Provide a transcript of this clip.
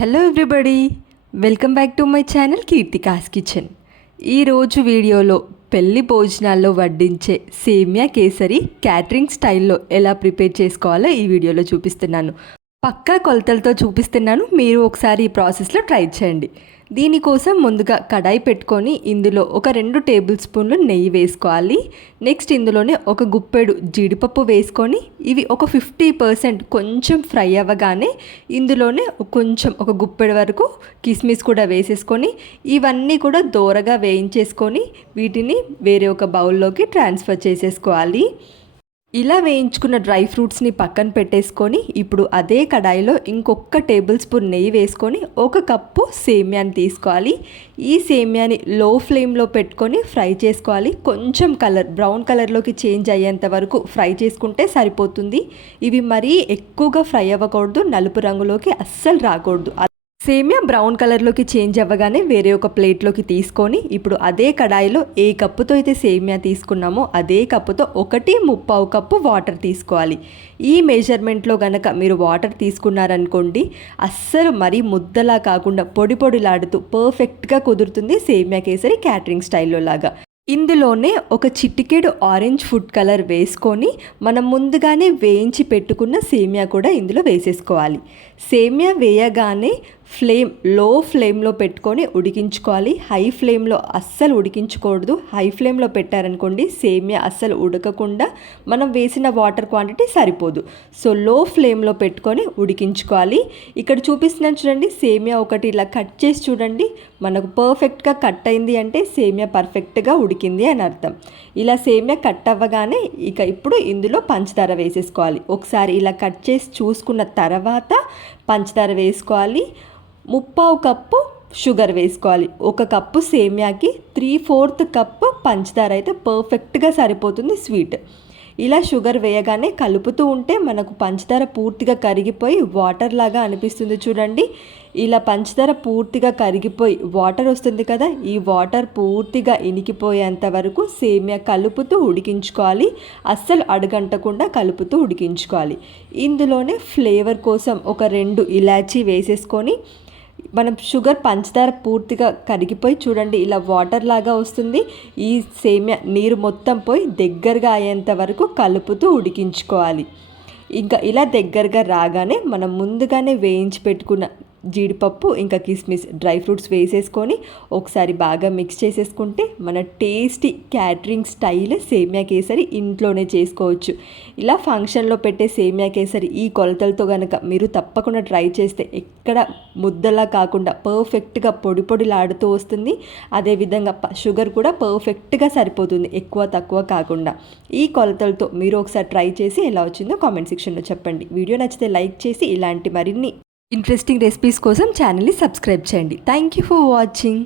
Hello everybody welcome back to my channel Keerthika's kitchen ఈరోజు వీడియోలో పెళ్ళి భోజనాల్లో వడ్డించే సేమియా కేసరి క్యాటరింగ్ స్టైల్లో ఎలా ప్రిపేర్ చేసుకోవాలో ఈ వీడియోలో చూపిస్తున్నాను. పక్కా కొలతలతో చూపిస్తున్నాను. మీరు ఒకసారి ఈ ప్రాసెస్లో ట్రై చేయండి. దీనికోసం ముందుగా కడాయి పెట్టుకొని ఇందులో ఒక రెండు టేబుల్ స్పూన్లు నెయ్యి వేసుకోవాలి. నెక్స్ట్ ఇందులోనే ఒక గుప్పెడు జీడిపప్పు వేసుకొని ఇవి ఒక ఫిఫ్టీ పర్సెంట్ కొంచెం ఫ్రై అవ్వగానే ఇందులోనే కొంచెం ఒక గుప్పెడు వరకు కిస్మిస్ కూడా వేసేసుకొని ఇవన్నీ కూడా దోరగా వేయించేసుకొని వీటిని వేరే ఒక బౌల్లోకి ట్రాన్స్ఫర్ చేసేసుకోవాలి. ఇలా వేయించుకున్న డ్రై ఫ్రూట్స్ని పక్కన పెట్టేసుకొని ఇప్పుడు అదే కడాయిలో ఇంకొక టేబుల్ స్పూన్ నెయ్యి వేసుకొని ఒక కప్పు సేమ్యాని తీసుకోవాలి. ఈ సేమ్యాని లో ఫ్లేమ్లో పెట్టుకొని ఫ్రై చేసుకోవాలి. కొంచెం కలర్ బ్రౌన్ కలర్లోకి చేంజ్ అయ్యేంత వరకు ఫ్రై చేసుకుంటే సరిపోతుంది. ఇవి మరీ ఎక్కువగా ఫ్రై అవ్వకూడదు నలుపు రంగులోకి అస్సలు రాకూడదు. సేమియా బ్రౌన్ కలర్లోకి చేంజ్ అవ్వగానే వేరే ఒక ప్లేట్లోకి తీసుకొని ఇప్పుడు అదే కడాయిలో ఏ కప్పుతో అయితే సేమియా తీసుకున్నామో అదే కప్పుతో ఒకటి ముప్పావు కప్పు వాటర్ తీసుకోవాలి. ఈ మెజర్మెంట్లో గనక మీరు వాటర్ తీసుకున్నారనుకోండి అస్సలు మరీ ముద్దలా కాకుండా పొడి పొడిలాడుతూ పర్ఫెక్ట్గా కుదురుతుంది సేమియా కేసరి క్యాటరింగ్ స్టైల్లో లాగా. ఇందులోనే ఒక చిటికెడు ఆరెంజ్ ఫుడ్ కలర్ వేసుకొని మనం ముందుగానే వేయించి పెట్టుకున్న సేమియా కూడా ఇందులో వేసేసుకోవాలి. సేమియా వేయగానే ఫ్లేమ్లో ఫ్లేమ్లో పెట్టుకొని ఉడికించుకోవాలి. హై ఫ్లేమ్లో అస్సలు ఉడికించకూడదు. హై ఫ్లేమ్లో పెట్టారనుకోండి సేమియా అస్సలు ఉడకకుండా మనం వేసిన వాటర్ క్వాంటిటీ సరిపోదు. సో లో ఫ్లేమ్లో పెట్టుకొని ఉడికించుకోవాలి. ఇక్కడ చూపిస్తున్నాను చూడండి సేమియా ఒకటి ఇలా కట్ చేసి చూడండి. మనకు పర్ఫెక్ట్గా కట్ అయింది అంటే సేమియా పర్ఫెక్ట్గా ఉడికింది అని అర్థం. ఇలా సేమియా కట్ అవ్వగానే ఇక ఇప్పుడు ఇందులో పంచదార వేసేసుకోవాలి. ఒకసారి ఇలా కట్ చేసి చూసుకున్న తర్వాత పంచదార వేసుకోవాలి. ముప్పావు కప్పు షుగర్ వేసుకోవాలి. ఒక కప్పు సేమియాకి త్రీ ఫోర్త్ కప్ పంచదార అయితే పర్ఫెక్ట్గా సరిపోతుంది స్వీట్. ఇలా షుగర్ వేయగానే కలుపుతూ ఉంటే మనకు పంచదార పూర్తిగా కరిగిపోయి వాటర్ లాగా అనిపిస్తుంది చూడండి. ఇలా పంచదార పూర్తిగా కరిగిపోయి వాటర్ వస్తుంది కదా ఈ వాటర్ పూర్తిగా ఇనికిపోయేంత వరకు సేమియా కలుపుతూ ఉడికించుకోవాలి. అస్సలు అడుగంటకుండా కలుపుతూ ఉడికించుకోవాలి. ఇందులోనే ఫ్లేవర్ కోసం ఒక రెండు ఇలాచీ వేసేసుకొని మనం షుగర్ పంచదార పూర్తిగా కరిగిపోయి చూడండి ఇలా వాటర్ లాగా వస్తుంది. ఈ సేమియా నీరు మొత్తం పోయి దగ్గరగా అయ్యేంత వరకు కలుపుతూ ఉడికించుకోవాలి. ఇంకా ఇలా దగ్గరగా రాగానే మనం ముందుగానే వేయించి పెట్టుకున్న జీడిపప్పు ఇంకా కిస్మిస్ డ్రై ఫ్రూట్స్ వేసేసుకొని ఒకసారి బాగా మిక్స్ చేసేసుకుంటే మన టేస్టీ క్యాటరింగ్ స్టైల్ సేమియా కేసరి ఇంట్లోనే చేసుకోవచ్చు. ఇలా ఫంక్షన్లో పెట్టే సేమియా కేసరి ఈ కొలతలతో కనుక మీరు తప్పకుండా ట్రై చేస్తే ఎక్కడ ముద్దలా కాకుండా పర్ఫెక్ట్గా పొడి పొడిలాడుతూ వస్తుంది. అదేవిధంగా షుగర్ కూడా పర్ఫెక్ట్గా సరిపోతుంది ఎక్కువ తక్కువ కాకుండా. ఈ కొలతలతో మీరు ఒకసారి ట్రై చేసి ఎలా వచ్చిందో కామెంట్ సెక్షన్లో చెప్పండి. వీడియో నచ్చితే లైక్ చేసి ఇలాంటి మరిన్ని ఇంట్రెస్టింగ్ రెసిపీస్ కోసం ఛానల్ని సబ్స్క్రైబ్ చేయండి. Thank you for watching